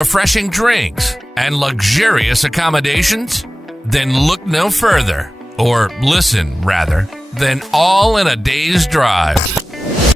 refreshing drinks, and luxurious accommodations? Then look no further, or listen, rather, than All in a Day's Drive.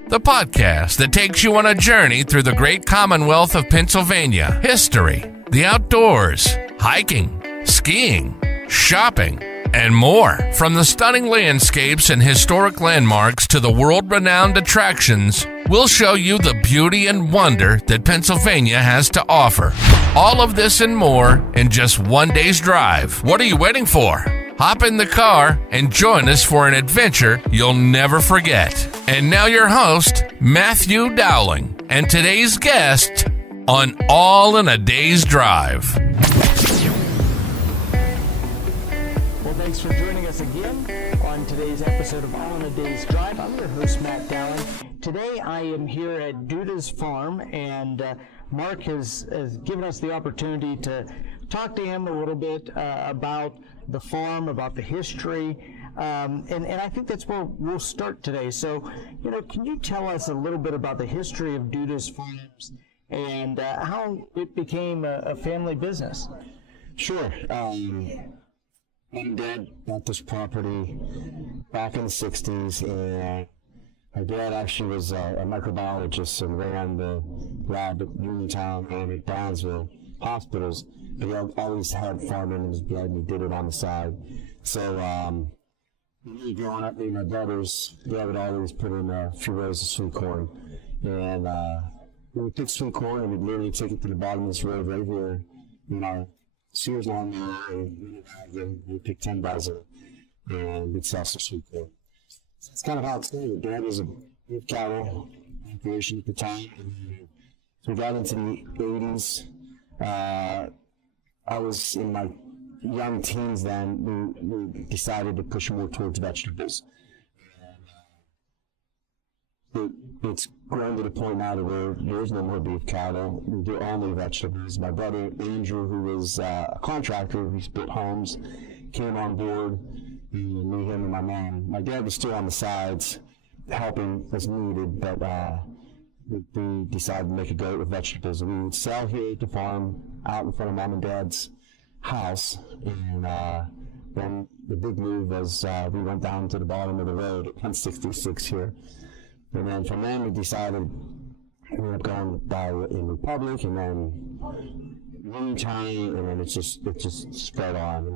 The podcast that takes you on a journey through the great Commonwealth of Pennsylvania, history, the outdoors, hiking, skiing, shopping, and more. From the stunning landscapes and historic landmarks to the world-renowned attractions, we'll show you the beauty and wonder that Pennsylvania has to offer. All of this and more in just one day's drive. What are you waiting for? Hop in the car and join us for an adventure you'll never forget. And now your host, Matthew Dowling, and today's guest on All in a Day's Drive. Thanks for joining us again on today's episode of All in a Day's Drive. I'm your host, Matt Dowling. Today I am here at Duda's farm, and Mark has given us the opportunity to talk to him a little bit about the farm, about the history, and I think that's where we'll start today. So, can you tell us a little bit about the history of Duda's farms and how it became a family business? Sure. Mom and Dad bought this property back in the 60s, and my dad actually was a microbiologist and ran the lab at Uniontown and at Brownsville hospitals, but he always had farming in his blood, and he did it on the side. So, me growing up, me and my brothers, Dad would always put in a few rows of sweet corn, and we would pick sweet corn, and we'd literally take it to the bottom of this road right here, Sears long and we pick 10 dozen and we'd sell some sweet corn. So that's kind of how it started. Dad was a big cattle operation at the time. So we got into the 80s. I was in my young teens then. We decided to push more towards vegetables. It's grown to the point now that there's no more beef cattle. We do only vegetables. My brother Andrew, who was a contractor who's built homes, came on board. Me, him, and my mom. My dad was still on the sides, helping as needed, but we decided to make a go with vegetables. We would sell here at the farm, out in front of Mom and Dad's house, and then the big move was we went down to the bottom of the road at 166 here. And then from then we decided we ended up going by in Republic, and then Uniontown, and then it just spread on.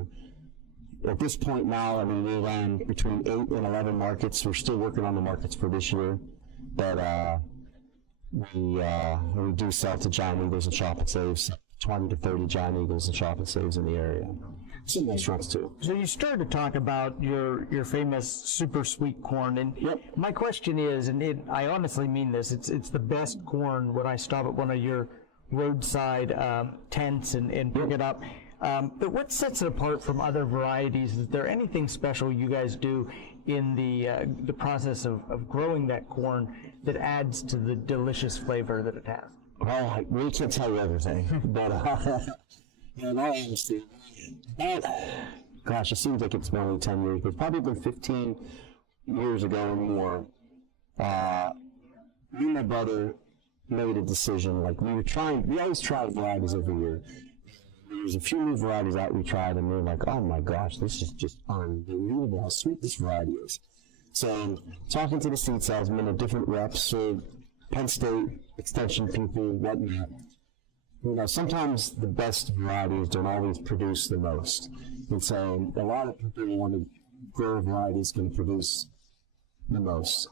And at this point now, we ran between 8 and 11 markets. We're still working on the markets for this year, but we do sell to Giant Eagles and Shop and Saves, 20 to 30 Giant Eagles and Shop and Saves in the area. Some restaurants too. So you started to talk about your famous super sweet corn, and yep. My question is, and I honestly mean this, it's the best corn when I stop at one of your roadside tents and pick it up. But what sets it apart from other varieties? Is there anything special you guys do in the process of growing that corn that adds to the delicious flavor that it has? Well, I really can't tell you everything, but in all honesty, gosh, it seems like it's been only 10 years, but probably 15 years ago or more, me and my brother made a decision. We always try varieties every year. There was a few new varieties out we tried, and we were like, oh my gosh, this is just unbelievable how sweet this variety is. So, talking to the seed salesmen and different reps, so Penn State extension people, whatnot, sometimes the best varieties don't always produce the most. And so a lot of people want to grow varieties can produce the most.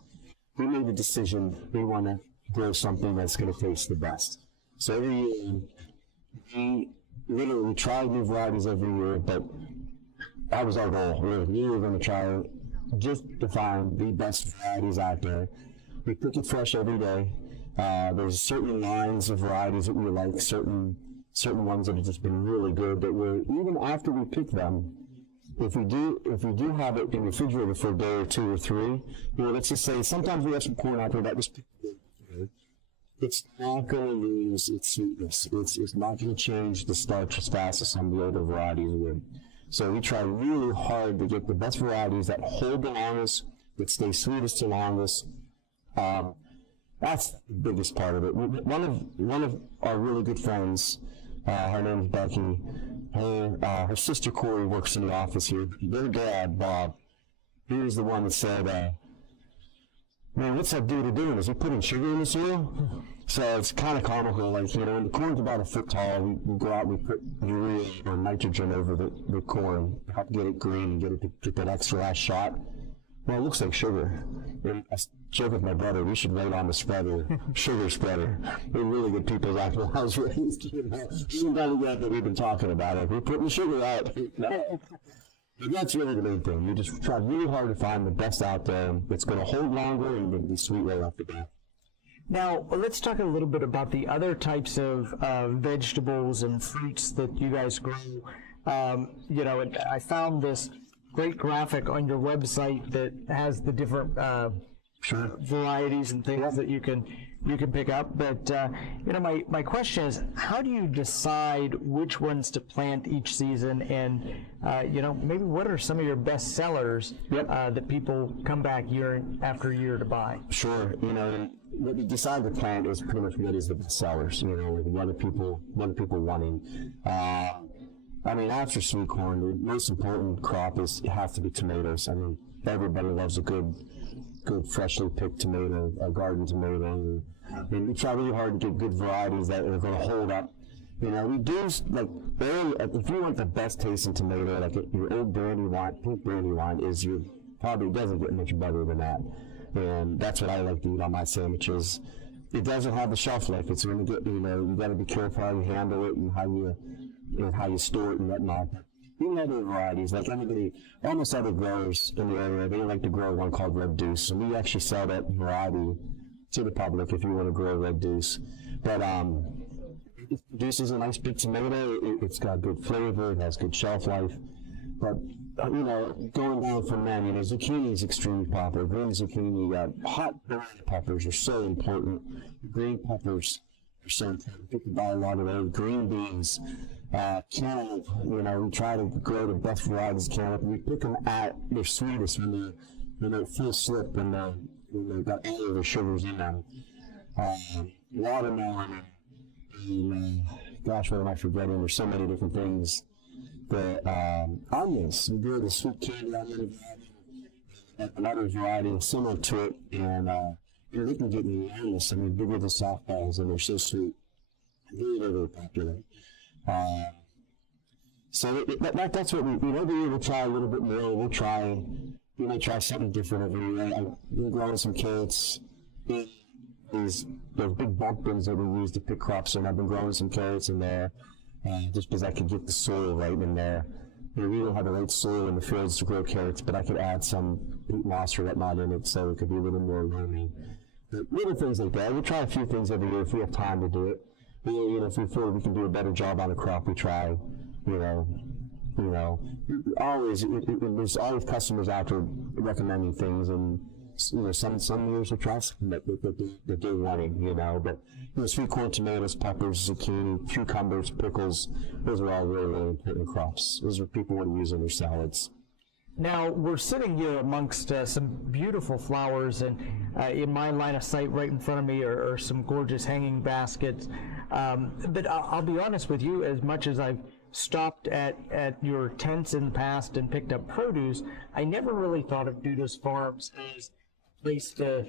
We made the decision we want to grow something that's going to taste the best. So every year, we tried new varieties every year, but that was our goal. We were going to try just to find the best varieties out there. We pick it fresh every day. There's certain lines of varieties that we like, certain ones that have just been really good, that we're, even after we pick them, if we do have it in the refrigerator for a day or 2 or 3, let's just say sometimes we have some corn out there that was picked good. It's not going to lose its sweetness. It's not going to change the starch as fast as some of the other varieties would. So we try really hard to get the best varieties that hold the longest, that stay sweetest the longest. That's the biggest part of it. One of our really good friends Her name's Becky. Her sister Corey works in the office here. Their dad, Bob, he was the one that said, man, what's that Duda doing? Is he putting sugar in the soil? So it's kind of comical, like, you know, when the corn's about a foot tall, we go out and we put urea or nitrogen over the corn, help get it green and get that extra last shot. Well, it looks like sugar. And I joke with my brother, we should write on the spreader, sugar spreader. We're really good people after I was raised, you know. Even down the that we've been talking about it. We're putting sugar out. No. But that's really the main thing. You just try really hard to find the best out there that's going to hold longer and be sweet right off the bat. Now, let's talk a little bit about the other types of vegetables and fruits that you guys grow. You know, and I found this great graphic on your website that has the different varieties and things that you can pick up. But you know, my question is, how do you decide which ones to plant each season? And you know, maybe what are some of your best sellers that people come back year after year to buy? Sure. You know, and what we decide to plant is pretty much what is the best sellers. You know, like what are people wanting. I mean, after sweet corn, the most important crop has to be tomatoes. I mean, everybody loves a good freshly picked tomato, a garden tomato. And we try really hard to get good varieties that are going to hold up. You know, we do, like, if you want the best tasting tomato, like your old pink brandywine probably doesn't get much better than that. And that's what I like to eat on my sandwiches. It doesn't have the shelf life. It's going to get, you know, you got to be careful how you handle it and how you store it and whatnot. Even other varieties, like almost other growers in the area, they like to grow one called Red Deuce. And we actually sell that variety to the public if you want to grow Red Deuce. But Deuce is a nice big tomato. It's got good flavor. It has good shelf life. But you know, going down from them, you know, zucchini is extremely popular. Green zucchini, hot bell peppers are so important. Green peppers are so important. People buy a lot of those. Green beans, cantaloupe. You know, we try to grow the best varieties of cantaloupe. We pick them at their sweetest when they're full slip and they've got all of the sugars in them. Watermelon, and gosh, what am I forgetting? There's so many different things. The onions, we grow the sweet candy onion, another variety similar to it, and you know, they can get enormous. I mean, bigger than softballs, and they're so sweet. Very, very popular. So that's what we every year we'll try a little bit more. We might try something different every year. I've been growing some carrots. Those big bump bins that we use to pick crops, and I've been growing some carrots in there. Just because I could get the soil right in there. You know, we don't have the right soil in the fields to grow carrots, but I could add some peat moss or whatnot in it, so it could be a little more roomy. Little things like that. We'll try a few things every year if we have time to do it. You know, if we feel we can do a better job on a crop, we try. You know, always there's always customers out there recommending things, and you know, some years we try something that they're wanting, you know, but you know, sweet corn, tomatoes, peppers, zucchini, cucumbers, pickles, those are all really, really important crops. Those are people want to use in their salads. Now, we're sitting here amongst some beautiful flowers, and in my line of sight right in front of me are some gorgeous hanging baskets. But I'll be honest with you, as much as I've stopped at your tents in the past and picked up produce, I never really thought of Duda's Farms as a place to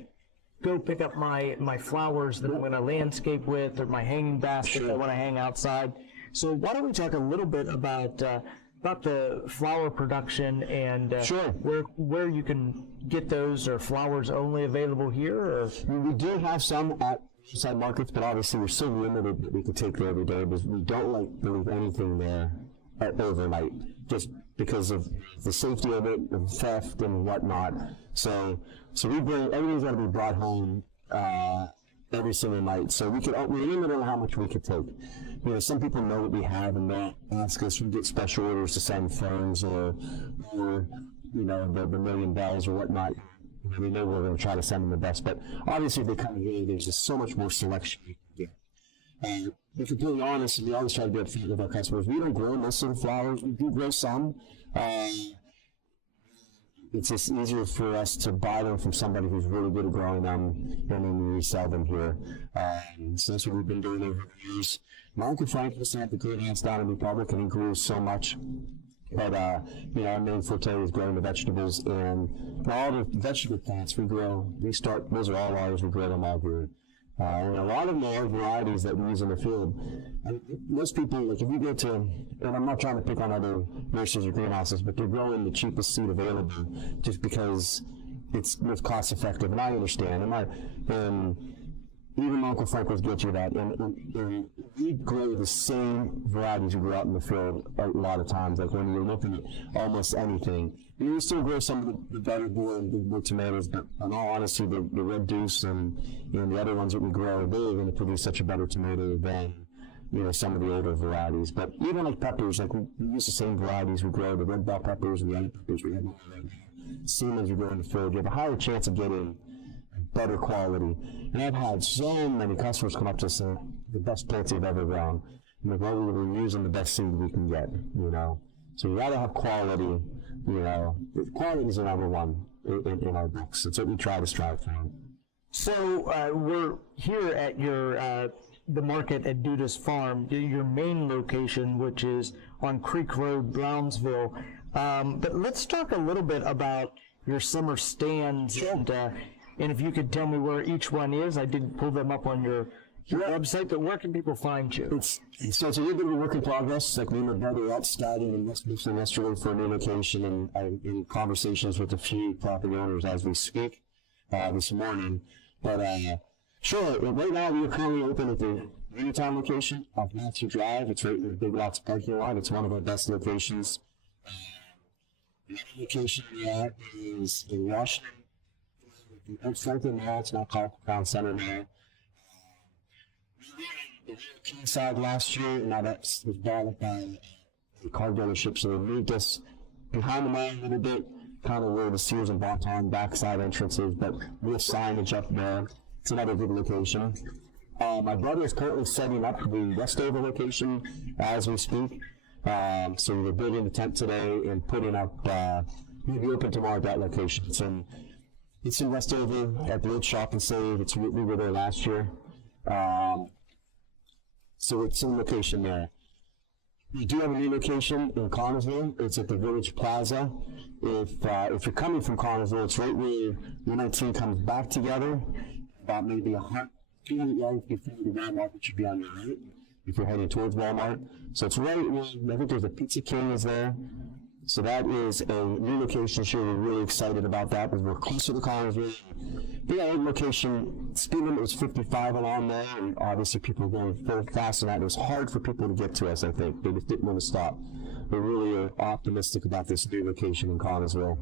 go pick up my flowers that I'm going to landscape with, or my hanging basket that I want to hang outside. So why don't we talk a little bit about the flower production and where you can get those? Are flowers only available here? Or? We do have some at roadside markets, but obviously we're so limited that we can take there every day, because we don't like to leave anything there overnight, just because of the safety of it, and theft and whatnot. So we bring, everything's got to be brought home every single night. So we're limited on how much we could take. You know, some people know what we have and they'll ask us, we get special orders to send phones or you know, the million bells or whatnot. We know we're going to try to send them the best, but obviously if they come here, there's just so much more selection we can get. To be completely honest, and we always try to be upfront with our customers, we don't grow most of the flowers. We do grow some. it's just easier for us to buy them from somebody who's really good at growing them and then resell them here. So that's what we've been doing over the years. My Uncle Frank used to have the greenhouse down in Republic, and he grew so much. But, our main forte is growing the vegetables, and all the vegetable plants we grow, those are all ours, we grow them all here. And a lot of them are varieties that we use in the field. And most people, like if you go to, and I'm not trying to pick on other nurseries or greenhouses, but they're growing the cheapest seed available just because it's most cost effective, and I understand. And even Uncle Frank was guilty of that. And we grow the same varieties we grow out in the field a lot of times. Like when you're looking at almost anything, we still grow some of the better more tomatoes, but in all honesty, the Red Deuce and the other ones that we grow, they're going to produce such a better tomato than some of the older varieties. But even like peppers, like we use the same varieties we grow, the red bell peppers and the other peppers we have right now. Same as you grow in the field, you have a higher chance of getting better quality. And I've had so many customers come up to us saying, the best plants they've ever grown. And like, well, we're using the best seed we can get, So you gotta have quality, Quality is the number one in our books. That's what we try to strive for. So we're here at your the market at Duda's Farm, your main location, which is on Creek Road, Brownsville. But let's talk a little bit about your summer stands, and if you could tell me where each one is. I didn't pull them up on your website, but where can people find you? It's a little bit of a work in progress. Like me and my brother are out scouting and listening yesterday for a new location, and I'm in conversations with a few property owners as we speak this morning. But sure, right now we are currently open at the Uniontown location off Matthew Drive. It's right in the Big Lots parking lot. It's one of our best locations. The other location we are is in Washington. It's Franklin Mall. It's now called Touchtone Center now. We were King side last year, and now that was bought up by the car dealership, so they moved us behind the mall a little bit, kind of where the Sears and Bonton backside entrances, but with signage up there. It's another good location. My brother is currently setting up the Westover location as we speak. So we're building the tent today and putting up, we'll be open tomorrow at that location. It's in Westover at the old Shop and Save. We were there last year. So it's in location there. We do have a new location in Connersville. It's at the Village Plaza. If you're coming from Connersville, it's right where 119 comes back together, about maybe 200 yards before the Walmart, which should be on your right, if you're heading towards Walmart. So it's right where, I think there's a Pizza King is there. So that is a new location. Sure, we're really excited about that because we're closer to Connersville. The other location, speed limit was 55 along there, and obviously people were going very fast on that. It was hard for people to get to us, I think. They just didn't want to stop. We really are optimistic about this new location in Connersville.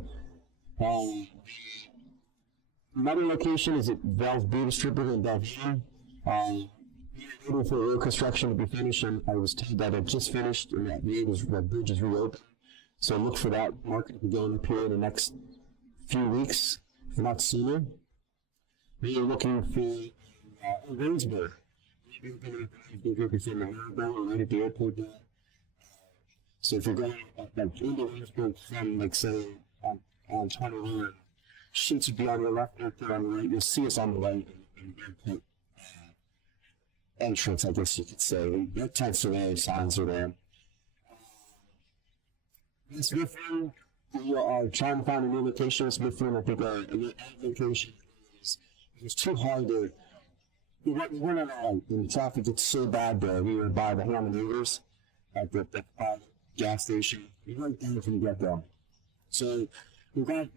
Another location is at Val's Beer Distributor in Belvidere. Waiting for road construction to be finished, and I was told that it just finished and that bridge is reopened. So look for that market to be going up here in the next few weeks, if not sooner. We are looking for Waynesburg. Right at the airport there. So if you're going like into Waynesburg from, like, say, on 21, sheets would be on your left, airport on the right. You'll see us on the right in the airport entrance, I guess you could say. Your tents are there, signs are there. It's Smithfield. We are trying to find a new location in Smithfield. I think our location is too hard to. We're not right. And the traffic gets so bad there. We were by the Hammond Rivers at the gas station. We're right down from the get-go. So we've got a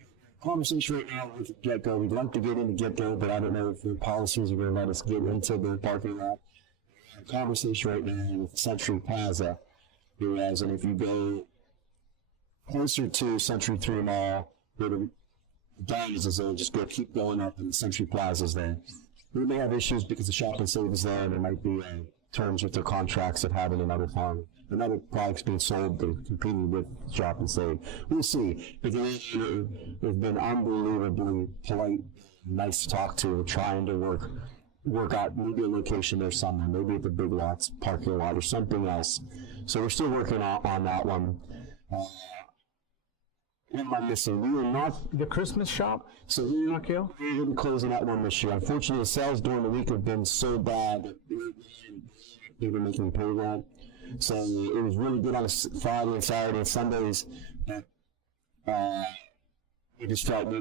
conversation right now with the get-go. We'd like to get in the get-go, but I don't know if the policies are going to let us get into the parking lot. A conversation right now with Century Plaza. Whereas, and if you go closer to Century 3 Mall, where the diamonds is there, just keep going up, and the Century Plaza's there. We may have issues because the Shop and Save is there, and there might be terms with their contracts of having another products being sold that are competing with Shop and Save. We'll see. But they've been unbelievably polite, nice to talk to, trying to work out maybe a location there somewhere, maybe at the Big Lots parking lot or something else. So we're still working on that one. What am I missing? We were not The Christmas shop? so we were going to be closing that one this year. Unfortunately, the sales during the week have been so bad that they were making me pay that. So it was really good on a Friday and Saturday and Sundays. We just felt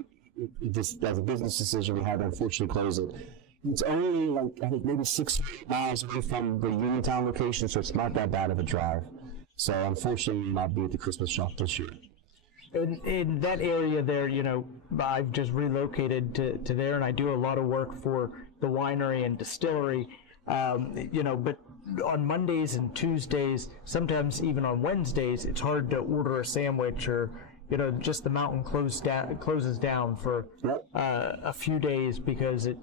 just as a business decision, we had to unfortunately close it. It's only like, I think maybe 6 miles away from the Uniontown location, so it's not that bad of a drive. So unfortunately, we'll not be at the Christmas shop this year. In that area there, you know, I've just relocated to there, and I do a lot of work for the winery and distillery, you know, but on Mondays and Tuesdays, sometimes even on Wednesdays, it's hard to order a sandwich or, you know, just the mountain closes down for a few days because it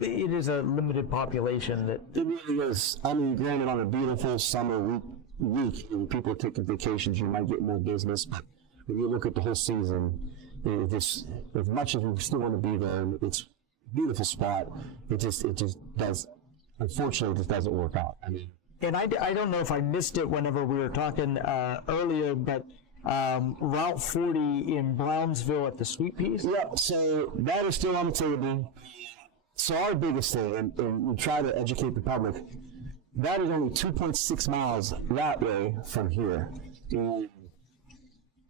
is a limited population that... It really is. I mean, granted, on a beautiful summer week, when people are taking vacations, you might get more business, but when you look at the whole season, as much as we still want to be there, it's a beautiful spot, it just does, unfortunately, it just doesn't work out. I mean, and I don't know if I missed it whenever we were talking earlier, but Route 40 in Brownsville at the Sweet Peas? Yeah, so that is still on the table. So our biggest thing, and we try to educate the public, that is only 2.6 miles that way from here. And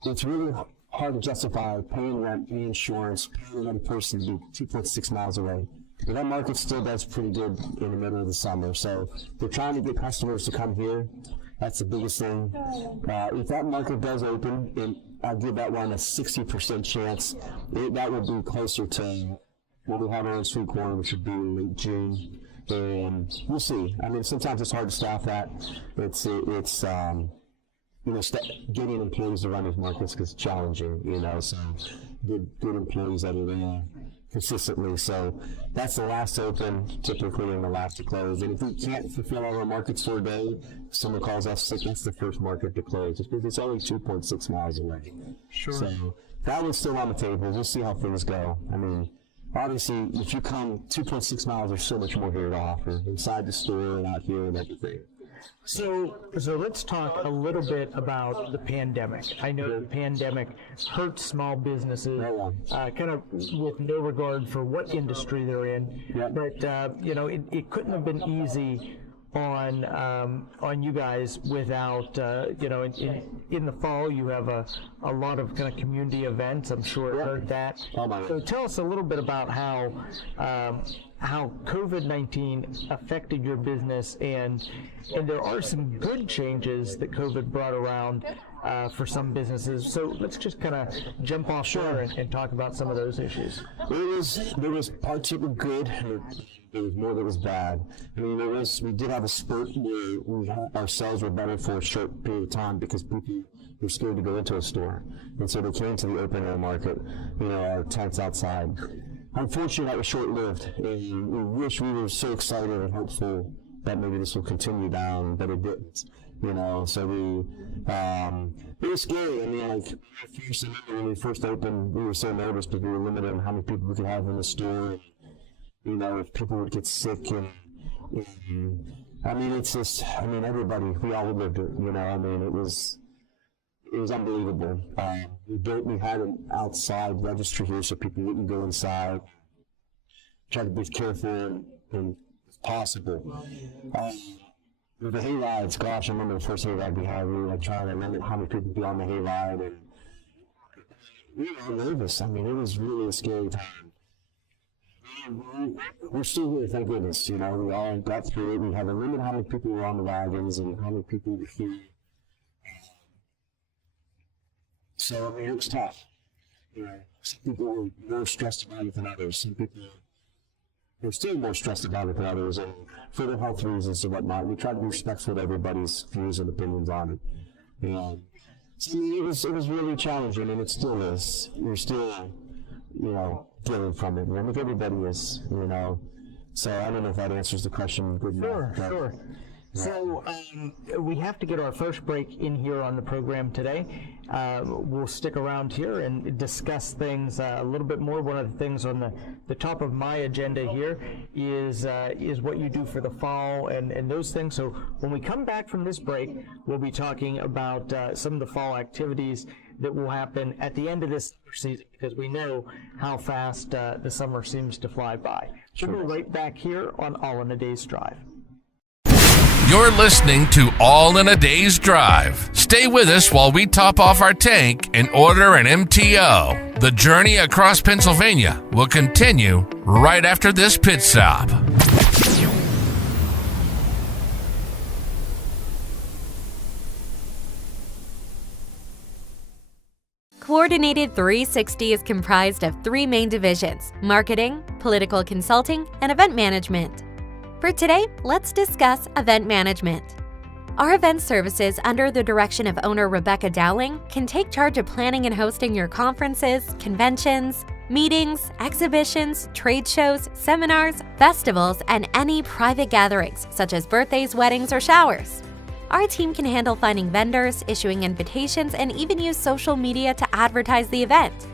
it's really hard to justify paying rent, paying insurance, paying another person to be 2.6 miles away. But that market still does pretty good in the middle of the summer. So we're trying to get customers to come here. That's the biggest thing. If that market does open, and I'll give that one a 60% chance, that would be closer to what we have on Sweet Corn, which would be late June. And we'll see. I mean, sometimes it's hard to staff that. It's you know, getting employees to run these markets is challenging, you know, so good employees that are there consistently. So that's the last to open, typically, and the last to close. And if we can't fulfill all our markets for a day, someone calls us sick, that's the first market to close, just because it's only 2.6 miles away. Sure. So that one's still on the table. We'll see how things go. I mean, obviously, if you come 2.6 miles, there's so much more here to offer, inside the store and out here and everything. So let's talk a little bit about the pandemic. I know the pandemic hurt small businesses, kind of with no regard for what industry they're in. Yep. But you know, it couldn't have been easy on you guys without you know, in the fall you have a lot of kind of community events. I'm sure it hurt that. So tell us a little bit about how COVID-19 affected your business, and there are some good changes that COVID brought around for some businesses. So let's just kind of jump off there and talk about some of those issues. There was parts that were good. There was more that was bad. I mean, we did have a spurt where our sales were better for a short period of time because people were scared to go into a store. And so they came to the open air market, you know, our tents outside. Unfortunately, that was short-lived, and we wish we were so excited and hopeful that maybe this will continue down, but it didn't, you know, so it was scary. I mean, like, when we first opened, we were so nervous because we were limited on how many people we could have in the store, and, you know, if people would get sick, and I mean, it's just, I mean, everybody, we all lived it, you know, I mean, it was unbelievable. We had an outside registry here so people wouldn't go inside. Tried to be as careful and as possible. The hayrides, gosh, I remember the first hayride we had. We were like trying to limit how many people would be on the hayride, and we were nervous. I mean, it was really a scary time. We're still here, thank goodness. You know, we all got through it. We had to limit how many people were on the wagons and how many people were here. So, I mean, it was tough. You know, some people were more stressed about it than others. Some people were still more stressed about it than others, and for their health reasons and whatnot. We tried to be respectful of everybody's views and opinions on it. You know, so, I mean, it was really challenging, and it still is. We're still, you know, dealing from it. I think everybody is, you know. So I don't know if that answers the question good enough. Sure. So we have to get our first break in here on the program today. We'll stick around here and discuss things a little bit more. One of the things on the top of my agenda here is what you do for the fall and those things. So when we come back from this break, we'll be talking about some of the fall activities that will happen at the end of this season, because we know how fast the summer seems to fly by. So we'll be right back here on All in a Day's Drive. You're listening to All in a Day's Drive. Stay with us while we top off our tank and order an MTO. The journey across Pennsylvania will continue right after this pit stop. Coordinated 360 is comprised of three main divisions: marketing, political consulting, and event management. For today, let's discuss event management. Our event services, under the direction of owner Rebecca Dowling, can take charge of planning and hosting your conferences, conventions, meetings, exhibitions, trade shows, seminars, festivals, and any private gatherings, such as birthdays, weddings, or showers. Our team can handle finding vendors, issuing invitations, and even use social media to advertise the event.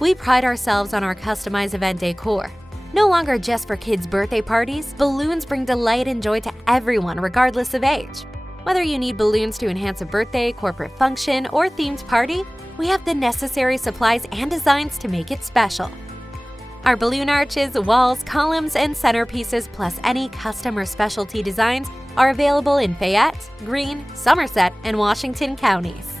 We pride ourselves on our customized event decor. No longer just for kids' birthday parties, balloons bring delight and joy to everyone regardless of age. Whether you need balloons to enhance a birthday, corporate function, or themed party, we have the necessary supplies and designs to make it special. Our balloon arches, walls, columns, and centerpieces, plus any custom or specialty designs, are available in Fayette, Greene, Somerset, and Washington counties.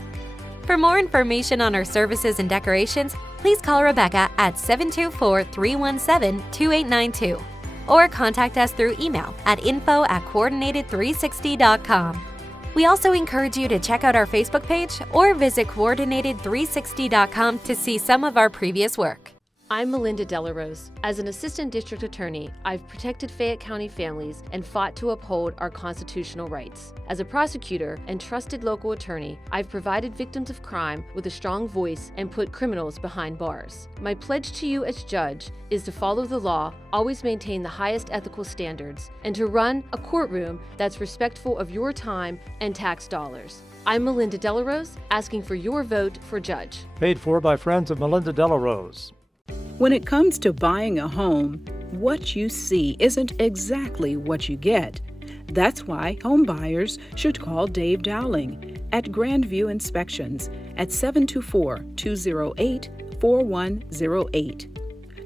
For more information on our services and decorations, please call Rebecca at 724-317-2892 or contact us through email at info@coordinated360.com. We also encourage you to check out our Facebook page or visit coordinated360.com to see some of our previous work. I'm Melinda Delarose. As an assistant district attorney, I've protected Fayette County families and fought to uphold our constitutional rights. As a prosecutor and trusted local attorney, I've provided victims of crime with a strong voice and put criminals behind bars. My pledge to you as judge is to follow the law, always maintain the highest ethical standards, and to run a courtroom that's respectful of your time and tax dollars. I'm Melinda Delarose, asking for your vote for judge. Paid for by friends of Melinda Delarose. When it comes to buying a home, what you see isn't exactly what you get. That's why home buyers should call Dave Dowling at Grandview Inspections at 724-208-4108.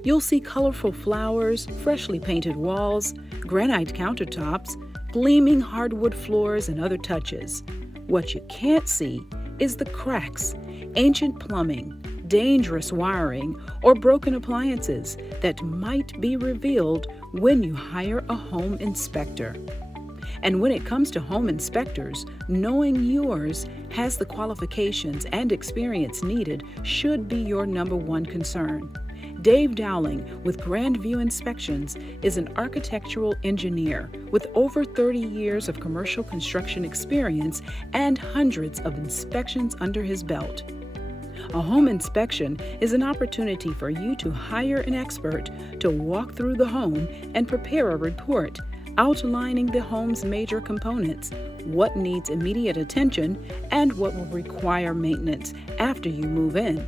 You'll see colorful flowers, freshly painted walls, granite countertops, gleaming hardwood floors, and other touches. What you can't see is the cracks, ancient plumbing, dangerous wiring, or broken appliances that might be revealed when you hire a home inspector. And when it comes to home inspectors, knowing yours has the qualifications and experience needed should be your number one concern. Dave Dowling with Grandview Inspections is an architectural engineer with over 30 years of commercial construction experience and hundreds of inspections under his belt. A home inspection is an opportunity for you to hire an expert to walk through the home and prepare a report outlining the home's major components, what needs immediate attention, and what will require maintenance after you move in.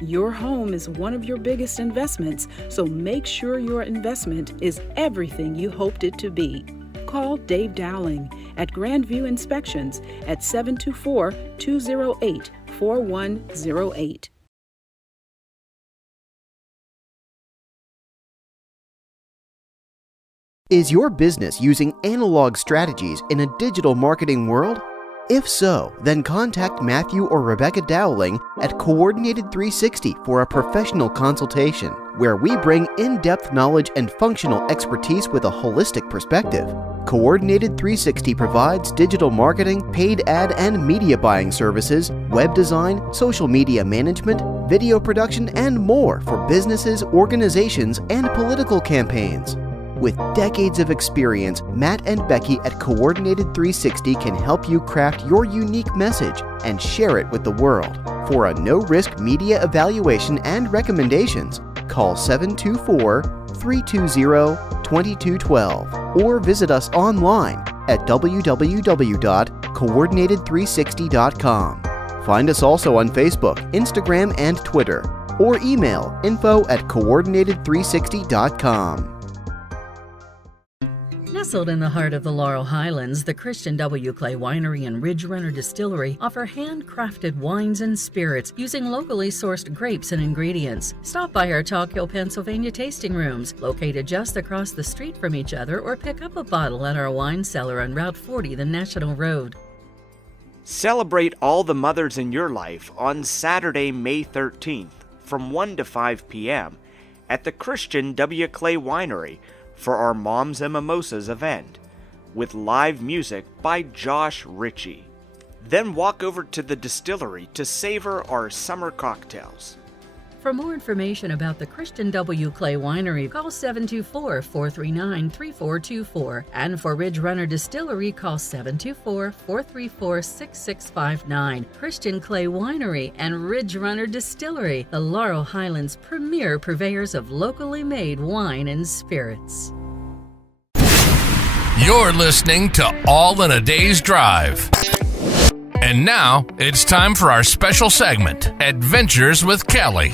Your home is one of your biggest investments, so make sure your investment is everything you hoped it to be. Call Dave Dowling at Grandview Inspections at 724-208-4108. Is your business using analog strategies in a digital marketing world? If so, then contact Matthew or Rebecca Dowling at Coordinated 360 for a professional consultation, where we bring in-depth knowledge and functional expertise with a holistic perspective. Coordinated 360 provides digital marketing, paid ad and media buying services, web design, social media management, video production, and more for businesses, organizations, and political campaigns. With decades of experience, Matt and Becky at Coordinated 360 can help you craft your unique message and share it with the world. For a no-risk media evaluation and recommendations, call 724-320-2212 or visit us online at www.coordinated360.com. Find us also on Facebook, Instagram, and Twitter, or email info@coordinated360.com. Nestled in the heart of the Laurel Highlands, the Christian W. Clay Winery and Ridge Runner Distillery offer handcrafted wines and spirits using locally sourced grapes and ingredients. Stop by our Tocqueville, Pennsylvania tasting rooms, located just across the street from each other, or pick up a bottle at our wine cellar on Route 40, the National Road. Celebrate all the mothers in your life on Saturday, May 13th from 1 to 5 p.m. at the Christian W. Clay Winery for our Moms and Mimosas event, with live music by Josh Ritchie. Then walk over to the distillery to savor our summer cocktails. For more information about the Christian W. Clay Winery, call 724-439-3424. And for Ridge Runner Distillery, call 724-434-6659. Christian Clay Winery and Ridge Runner Distillery, the Laurel Highlands' premier purveyors of locally made wine and spirits. You're listening to All in a Day's Drive. And now, it's time for our special segment, Adventures with Kelly.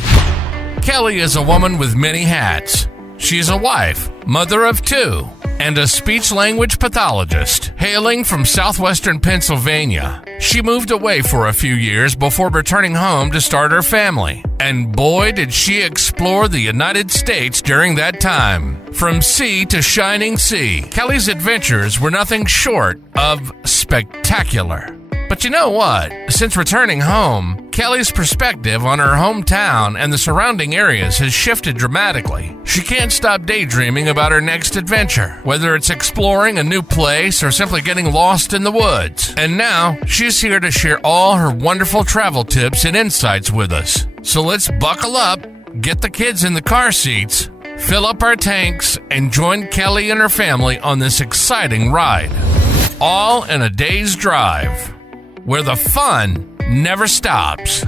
Kelly is a woman with many hats. She's a wife, mother of 2, and a speech-language pathologist. Hailing from Southwestern Pennsylvania, she moved away for a few years before returning home to start her family. And boy, did she explore the United States during that time. From sea to shining sea, Kelly's adventures were nothing short of spectacular. But you know what? Since returning home, Kelly's perspective on her hometown and the surrounding areas has shifted dramatically. She can't stop daydreaming about her next adventure, whether it's exploring a new place or simply getting lost in the woods. And now, she's here to share all her wonderful travel tips and insights with us. So let's buckle up, get the kids in the car seats, fill up our tanks, and join Kelly and her family on this exciting ride. All in a day's drive, where the fun never stops.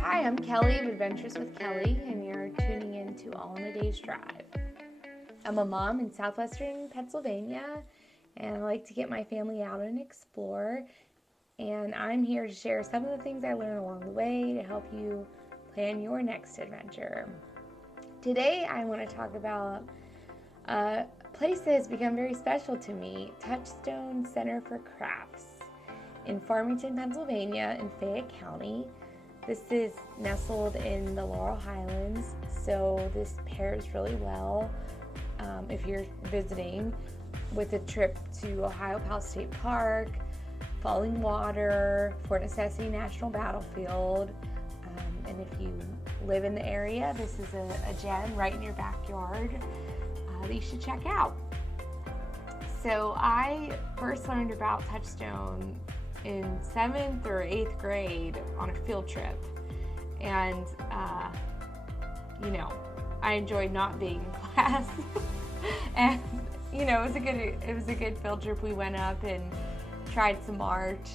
Hi, I'm Kelly of Adventures with Kelly, and you're tuning in to All in a Day's Drive. I'm a mom in Southwestern Pennsylvania, and I like to get my family out and explore. And I'm here to share some of the things I learned along the way to help you plan your next adventure. Today I want to talk about a place that has become very special to me, Touchtone Center for Crafts in Farmington, Pennsylvania in Fayette County. This is nestled in the Laurel Highlands, so this pairs really well if you're visiting with a trip to Ohio Pal State Park, Falling Water, Fort Necessity National Battlefield, and if you live in the area, this is a gem right in your backyard that you should check out. So I first learned about Touchtone in 7th or 8th grade on a field trip, and I enjoyed not being in class, and it was a good field trip. We went up and tried some art,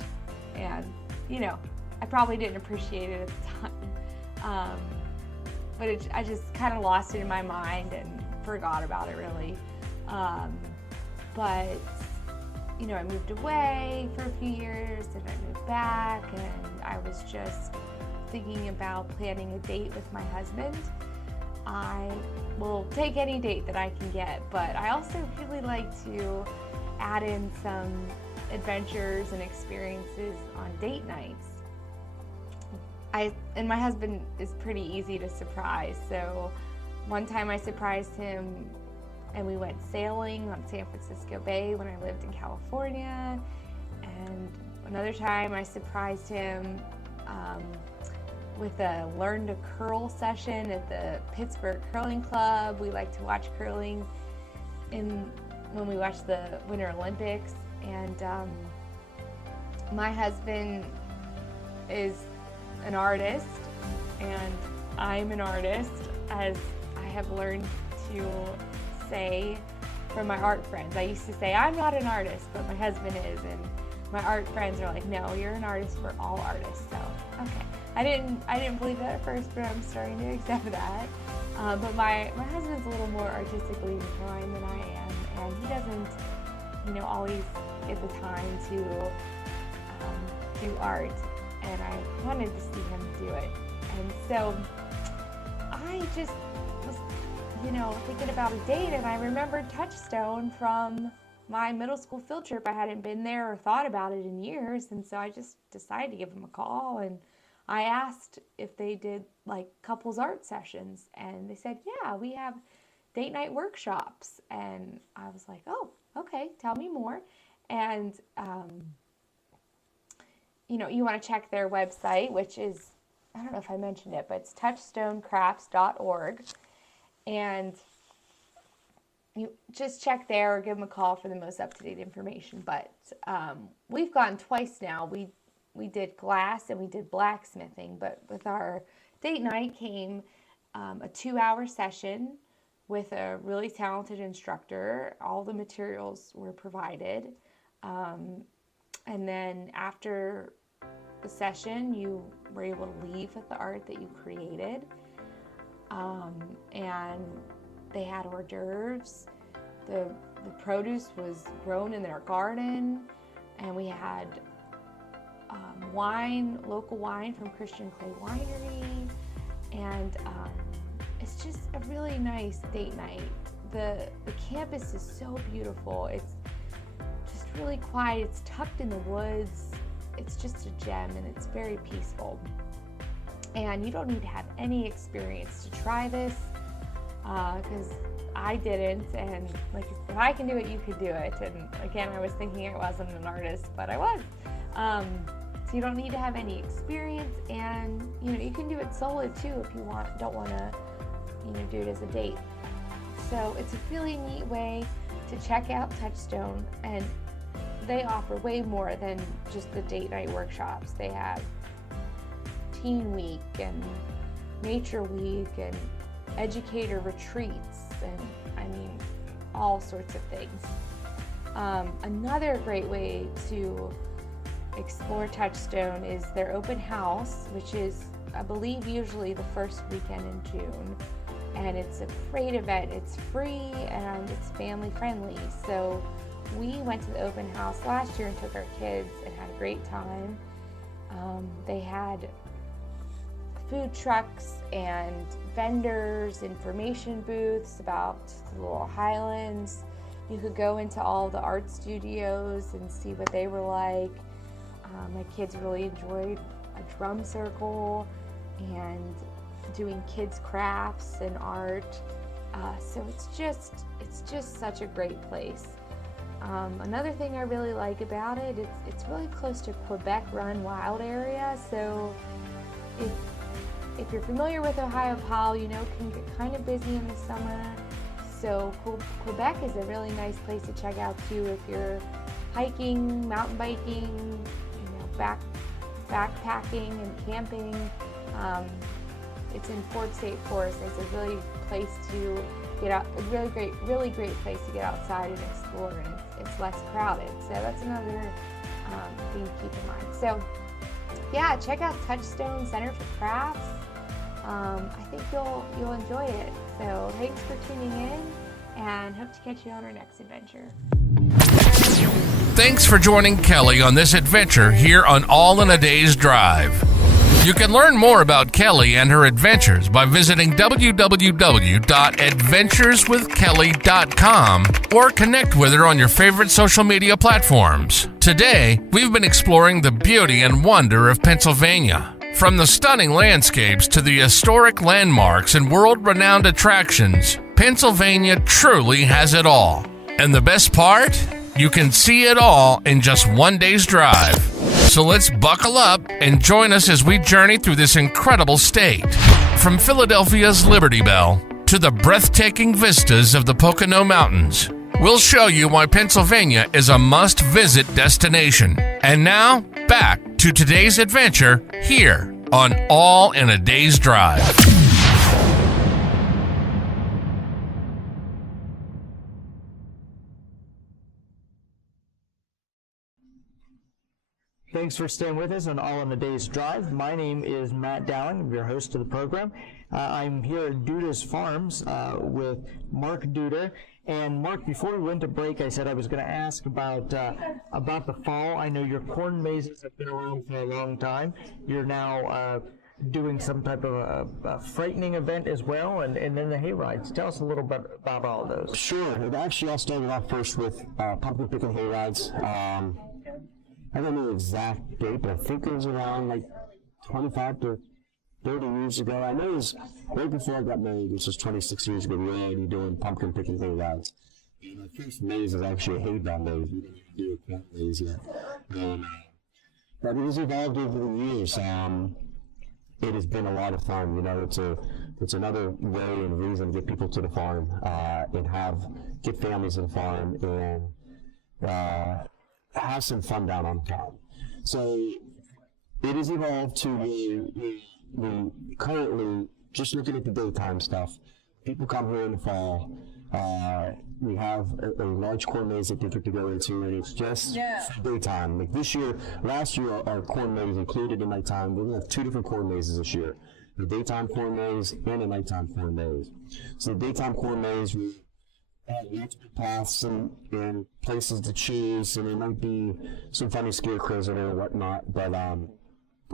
and I probably didn't appreciate it at the time, but I just kind of lost it in my mind and forgot about it really. But I moved away for a few years, and I moved back, and I was just thinking about planning a date with my husband. I will take any date that I can get, but I also really like to add in some adventures and experiences on date nights. And my husband is pretty easy to surprise, so one time I surprised him and we went sailing on San Francisco Bay when I lived in California, and another time I surprised him with a learn to curl session at the Pittsburgh Curling Club. We like to watch curling when we watch the Winter Olympics. And my husband is an artist, and I'm an artist, as I have learned to say from my art friends. I used to say I'm not an artist, but my husband is, and my art friends are like, no, you're an artist for all artists. So okay, I didn't believe that at first, but I'm starting to accept that. But my husband's a little more artistically inclined than I am, and he doesn't always at the time to do art, and I wanted to see him do it. And so I just was, thinking about a date, and I remembered Touchtone from my middle school field trip. I hadn't been there or thought about it in years, and so I just decided to give them a call, and I asked if they did like couples art sessions, and they said, yeah, we have date night workshops. And I was like, oh, okay, tell me more. And you want to check their website, which is, I don't know if I mentioned it, but it's touchstonecrafts.org. And you just check there or give them a call for the most up-to-date information. But we've gone twice now. We did glass and we did blacksmithing, but with our date night came a 2-hour session with a really talented instructor. All the materials were provided. And then after the session, you were able to leave with the art that you created. And they had hors d'oeuvres. The produce was grown in their garden, and we had local wine from Christian Clay Winery, and it's just a really nice date night. The campus is so beautiful. It's just really quiet. It's tucked in the woods. It's just a gem, and it's very peaceful. And you don't need to have any experience to try this, because I didn't, and like, if I can do it, you could do it. And again, I was thinking I wasn't an artist, but I was. So you don't need to have any experience, and you can do it solo too if you don't want to do it as a date. So it's a really neat way to check out Touchtone, and they offer way more than just the date night workshops. They have Teen Week and Nature Week and educator retreats, and all sorts of things. Another great way to explore Touchtone is their open house, which is, I believe, usually the first weekend in June. And it's a great event. It's free and it's family friendly. So we went to the open house last year and took our kids and had a great time. They had food trucks and vendors, information booths about the Laurel Highlands. You could go into all the art studios and see what they were like. My kids really enjoyed a drum circle and doing kids crafts and art. So it's just such a great place. Another thing I really like about it, it's really close to Quebec Run Wild area. So if you're familiar with Ohio Pal, it can get kind of busy in the summer. So Quebec is a really nice place to check out too if you're hiking, mountain biking, backpacking and camping. It's in Fort State Forest. It's a really place to get out. A really great place to get outside and explore, and it's less crowded. So that's another thing to keep in mind. So yeah, check out Touchtone Center for Crafts. I think you'll enjoy it. So thanks for tuning in, and hope to catch you on our next adventure. Thanks for joining Kelly on this adventure here on All in a Day's Drive. You can learn more about Kelly and her adventures by visiting www.adventureswithkelly.com or connect with her on your favorite social media platforms. Today, we've been exploring the beauty and wonder of Pennsylvania. From the stunning landscapes to the historic landmarks and world-renowned attractions, Pennsylvania truly has it all. And the best part? You can see it all in just one day's drive. So let's buckle up and join us as we journey through this incredible state. From Philadelphia's Liberty Bell to the breathtaking vistas of the Pocono Mountains, we'll show you why Pennsylvania is a must-visit destination. And now, back to today's adventure here on All in a Day's Drive. Thanks for staying with us on All in a Day's Drive. My name is Matt Dowling. I'm your host of the program. I'm here at Duda's Farms with Mark Duda. And Mark, before we went to break, I said I was going to ask about the fall. I know your corn mazes have been around for a long time. You're now doing some type of a frightening event as well, and then the hay rides. Tell us a little bit about all of those. Sure. Actually, I'll start it off first with pumpkin picking hay rides. I don't know the exact date, but I think it was around like 25 to 30 years ago. I know it was right before I got married, which was 26 years ago. We were already doing pumpkin picking hay rides. And my first maze is actually a hay bale maze. We didn't even do a corn maze yet. But it has evolved over the years. It has been a lot of fun. You know, it's another way and reason to get people to the farm and get families to the farm and have some fun down on the farm. So it has evolved to we currently just looking at the daytime stuff. People come here in the fall. We have a large corn maze that they get to go into, and it's just daytime. Like last year, our corn maze included the nighttime. We're going to have 2 different corn mazes this year: the daytime corn maze and a nighttime corn maze. So the daytime corn maze, we have multiple paths and places to choose, and there might be some funny scarecrows in there and whatnot. But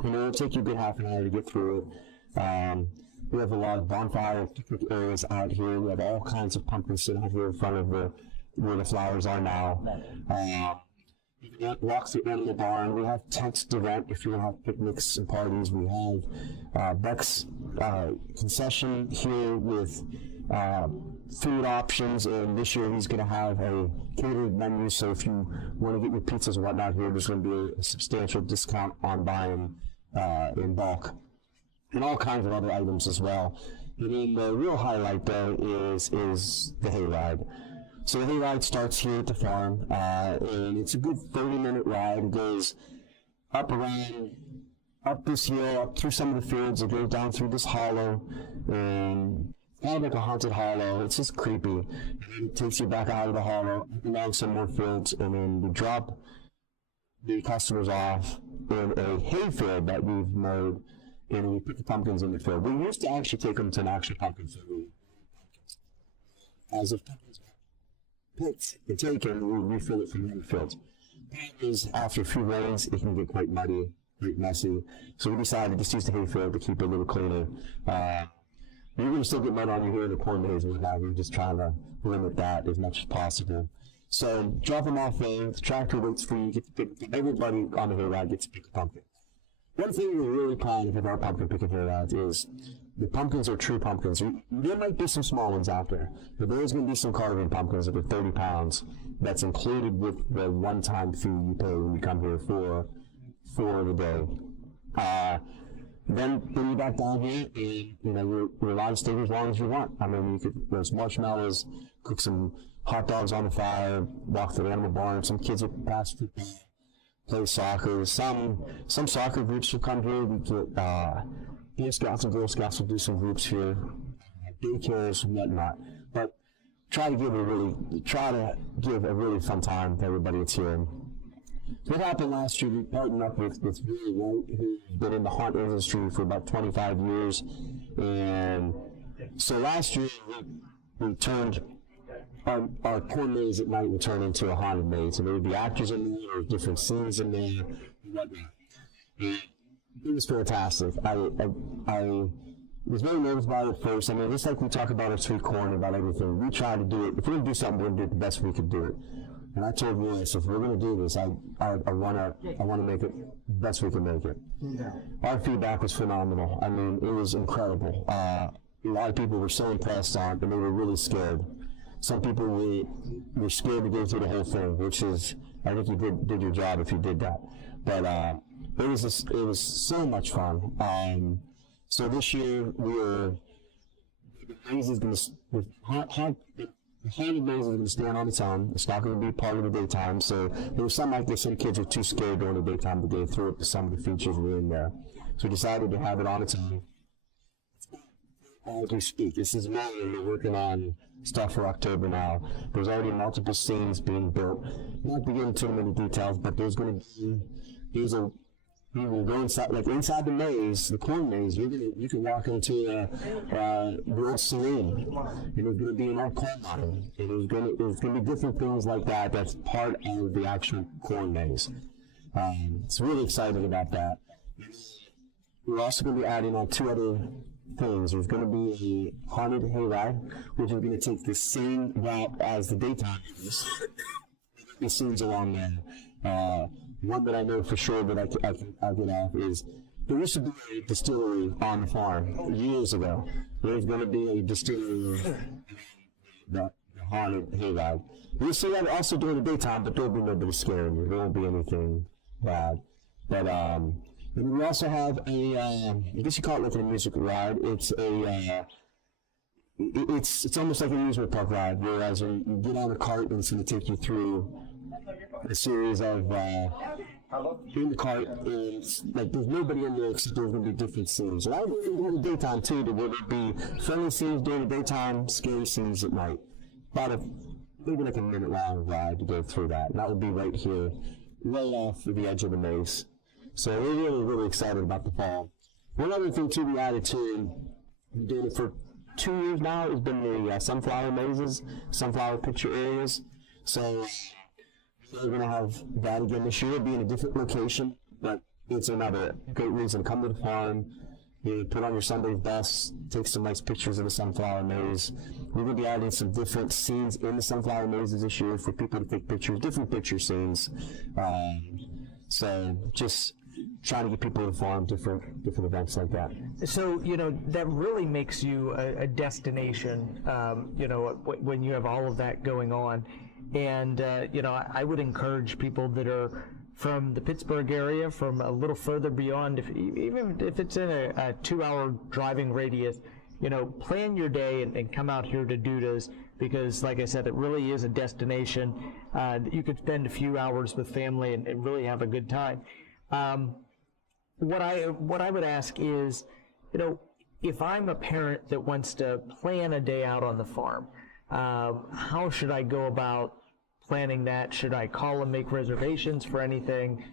it'll take you a good half an hour to get through it. We have a lot of bonfire picnic areas out here. We have all kinds of pumpkins sitting out here in front of where the flowers are now. You can walk through Animal Barn. We have tents to rent if you want to have picnics and parties. We have Beck's concession here with food options, and this year he's going to have a catered menu. So if you want to get your pizzas and whatnot here, there's going to be a substantial discount on buying in bulk. And all kinds of other items as well. And then the real highlight, though, is the hayride. So the hayride starts here at the farm, and it's a good 30-minute ride. It goes up this hill, up through some of the fields. It goes down through this hollow, and kind of like a haunted hollow. It's just creepy. And then it takes you back out of the hollow, along some more fields, and then we drop the customers off in a hayfield that we've mowed. And we put the pumpkins in the field. We used to actually take them to an actual pumpkin field. As if pumpkins are picked and taken, we refill it from the fields. Is after a few rains, it can get quite muddy, quite messy. So we decided to just use the hayfield to keep it a little cleaner. You're going to still get mud on you here in the corn maze and whatnot. We're just trying to limit that as much as possible. So drop them off there. The tractor waits for you. Everybody on the hayride gets to pick a pumpkin. One thing we're really proud of our pumpkin picking hayride is the pumpkins are true pumpkins. There might be some small ones out there, but there's going to be some carving pumpkins that are 30 pounds. That's included with the one-time fee you pay when you come here for the day. Then bring you back down here, and we're allowed to stay here as long as you want. I mean, you could roast marshmallows, cook some hot dogs on the fire, walk through the Animal Barn. Some kids will pass football, play soccer. Some soccer groups will come here. We get Boy Scouts and Girl Scouts will do some groups here, daycares and whatnot. But try to give a really fun time to everybody that's here. What happened last year? We partnered up with Really White, who's been in the haunt industry for about 25 years, and so last year we turned our corn maze at night would turn into a haunted maze, and there would be actors in there, there were different scenes in there, and whatnot. It was fantastic. I was very nervous about it at first. I mean, just like we talk about our sweet corn, about everything, we try to do it. If we're going to do something, we're going to do it the best we could do it. And I told Roy, so if we're going to do this, I want to make it the best we can make it. Yeah. Our feedback was phenomenal. I mean, it was incredible. A lot of people were so impressed on it, and they were really scared. Some people were scared to go through the whole thing, which is, I think you did your job if you did that. But it was so much fun. So this year the maze is going to the haunted maze is going to stand on its own. It's not going to be part of the daytime. So there was some kids were too scared during the daytime to go through it, but some of the features were in there. So we decided to have it on its own. As we speak, this is May, and we're working on stuff for October now. There's already multiple scenes being built. I'm not to get into too many details, but there's going to be there's a you go inside, like inside the maze, the corn maze. You can walk into the old saloon, and there's gonna be an old coal mine, and there's gonna be different things like that. That's part of the actual corn maze. It's really excited about that. We're also gonna be adding on 2 other things. There's gonna be a haunted hayride, which is gonna take the same route as the daytime is. The scenes along there. One that I know for sure that I get off is there used to be a distillery on the farm years ago. There's going to be a distillery, the haunted hayride. We'll see that also during the daytime, but there'll be nobody scaring you. There won't be anything bad. But and we also have a I guess you call it like a music ride. It's a it's almost like an amusement park ride, whereas you get on a cart and it's going to take you through a series of in the cart, and like there's nobody in there except there's going to be different scenes. So I would do in the daytime too, there will be friendly scenes during the daytime, scary scenes at night. About maybe like a minute long ride to go through that. And that would be right here, right off the edge of the maze. So we're really, really excited about the fall. One other thing too we added to, we've doing it for 2 years now, has been the sunflower mazes, sunflower picture areas. So we're going to have that again this year. It'll be in a different location, but it's another great reason to come to the farm. You put on your Sunday's best, take some nice pictures of the sunflower maze. We're going to be adding some different scenes in the sunflower mazes this year for people to take pictures, different picture scenes. So just trying to get people to the farm, different events like that. So, that really makes you a destination, when you have all of that going on. And, I would encourage people that are from the Pittsburgh area, from a little further beyond, even if it's in a 2-hour driving radius, plan your day and come out here to Duda's, because, like I said, it really is a destination that you could spend a few hours with family and really have a good time. What I would ask is, if I'm a parent that wants to plan a day out on the farm, how should I go about planning that? Should I call and make reservations for anything?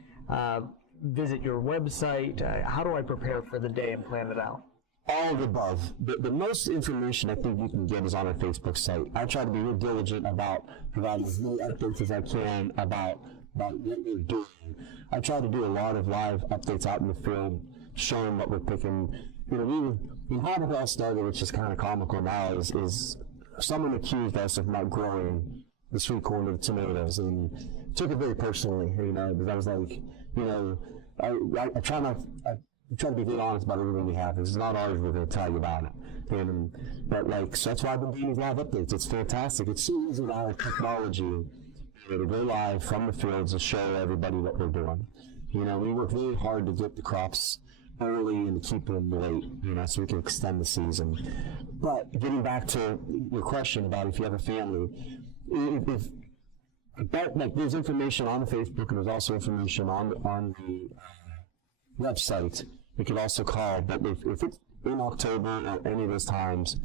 Visit your website? How do I prepare for the day and plan it out? All of the above. The most information I think you can get is on our Facebook site. I try to be real diligent about providing as many updates as I can about what we're doing. I try to do a lot of live updates out in the field, showing what we're picking. How the hell started, which is kind of comical now, is someone accused us of not growing the sweet corn or the tomatoes, and took it very personally, because I was like, I try to be very honest about everything we have. It's not ours, we're going to tell you about it. But so that's why I've been doing these live updates. It's fantastic. It's so easy now with technology to go live from the fields and show everybody what we're doing. We work really hard to get the crops early and to keep them late, so we can extend the season. But getting back to your question about if you have a family, there's information on the Facebook, and there's also information on the website. You can also call, but if it's in October at any of those times,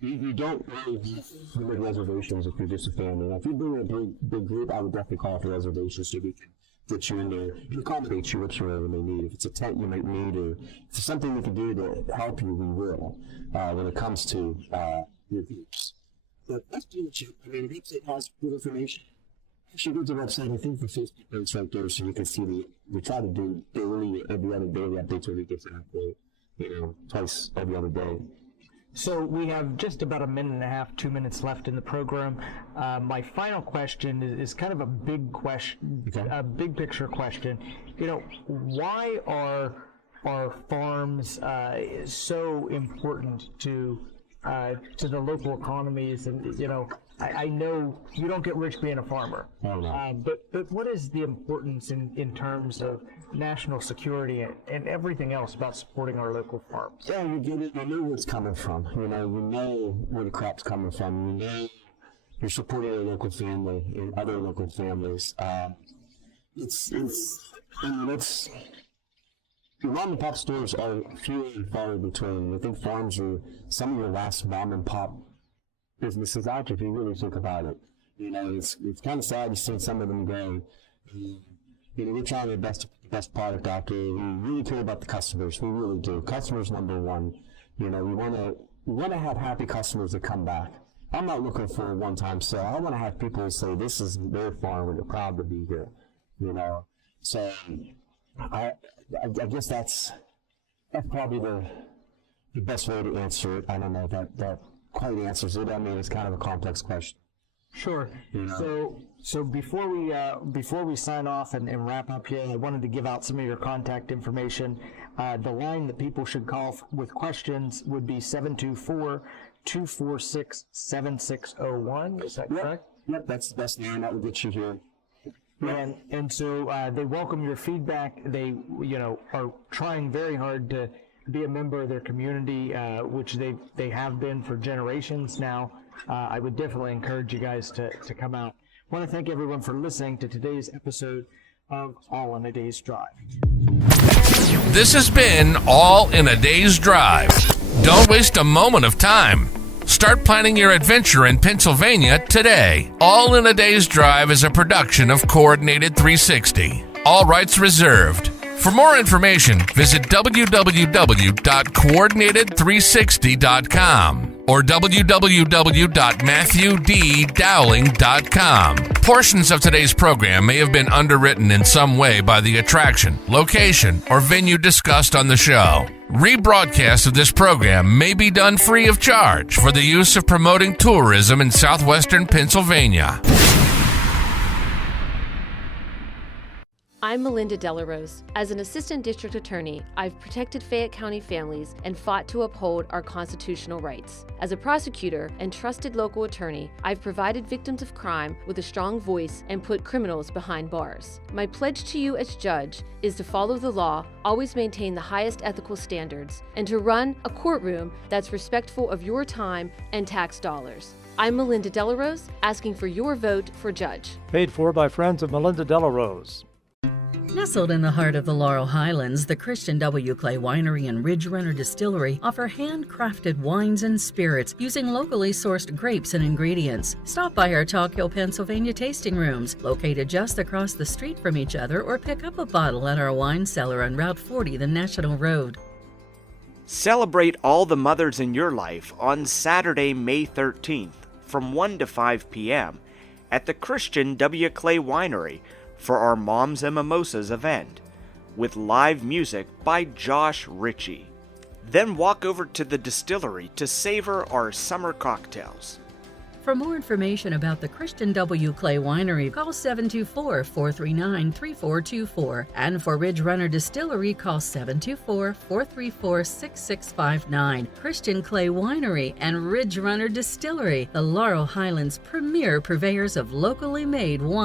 you don't really need to make reservations if you're just a family. Now, if you're doing a big group, I would definitely call for reservations so we can get you in there and accommodate you whatever you may need. If it's a tent you might need, or if it's something we can do to help you, we will, when it comes to your groups. But that's pretty much it. The website has good information. Actually, go to the website. I think the Facebook link's right there, so you can see we try to do daily, every other daily updates where we get to update, twice every other day. So we have just about a minute and a half, 2 minutes left in the program. My final question is kind of a big question, a big picture question. Why are farms so important to the local economies? And I know you don't get rich being a farmer, but what is the importance in terms of national security and everything else about supporting our local farms? Yeah, you get it. You know where it's coming from. You know where the crop's coming from. You know you're supporting a local family and other local families. Your mom and pop stores are few and far between. I think farms are some of your last mom and pop businesses out there, if you really think about it. It's kind of sad to see some of them go. we're trying the best product out there. We really care about the customers. We really do. Customers number one. We want to have happy customers that come back. I'm not looking for a one-time sale. I want to have people say this is their farm and they're proud to be here. So I guess that's probably the best way to answer it. I don't know if that quite answers it. I mean, it's kind of a complex question. Sure. So before we sign off and wrap up here, I wanted to give out some of your contact information. The line that people should call with questions would be 724-246-7601. Is that correct? Yep, that's the best line that will get you here. And so they welcome your feedback. They are trying very hard to be a member of their community, which they have been for generations now. I would definitely encourage you guys to come out. I want to thank everyone for listening to today's episode of All in a Day's Drive. This has been All in a Day's Drive. Don't waste a moment of time. Start planning your adventure in Pennsylvania today. All in a Day's Drive is a production of Coordinated 360. All rights reserved. For more information, visit www.coordinated360.com or www.matthewddowling.com. Portions of today's program may have been underwritten in some way by the attraction, location, or venue discussed on the show. Rebroadcast of this program may be done free of charge for the use of promoting tourism in Southwestern Pennsylvania. I'm Melinda Delarose. As an assistant district attorney, I've protected Fayette County families and fought to uphold our constitutional rights. As a prosecutor and trusted local attorney, I've provided victims of crime with a strong voice and put criminals behind bars. My pledge to you as judge is to follow the law, always maintain the highest ethical standards, and to run a courtroom that's respectful of your time and tax dollars. I'm Melinda Delarose, asking for your vote for judge. Paid for by friends of Melinda Delarose. Nestled in the heart of the Laurel Highlands, the Christian W. Clay Winery and Ridge Runner Distillery offer handcrafted wines and spirits using locally sourced grapes and ingredients. Stop by our Touchtone, Pennsylvania tasting rooms, located just across the street from each other, or pick up a bottle at our wine cellar on Route 40, the National Road. Celebrate all the mothers in your life on Saturday, May 13th from 1 to 5 p.m. at the Christian W. Clay Winery for our Moms and Mimosas event, with live music by Josh Ritchie. Then walk over to the distillery to savor our summer cocktails. For more information about the Christian W. Clay Winery, call 724-439-3424. And for Ridge Runner Distillery, call 724-434-6659. Christian Clay Winery and Ridge Runner Distillery, the Laurel Highlands' premier purveyors of locally made wine.